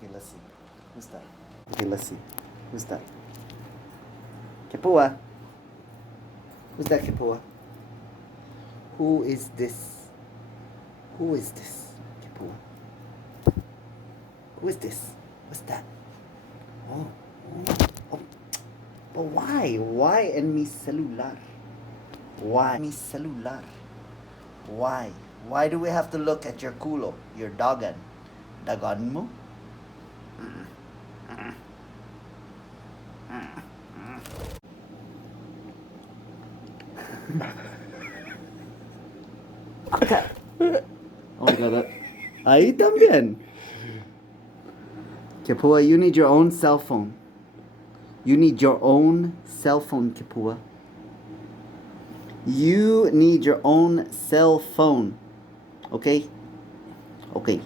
Okay, let's see. Who's that? Okay, let's see. Who's that? Kepúa. Who's that, Kepúa? Who is this? Who is this, Kepúa? Who is this? What's that? Oh, oh. But why? Why en mi celular? Why mi celular? Why? Why do we have to look at your culo, your dogan? Dagan mo? Oh my god. Ahí también. Kepúa, you need your own cell phone. You need your own cell phone, Kepúa. You need your own cell phone. Okay? Okay.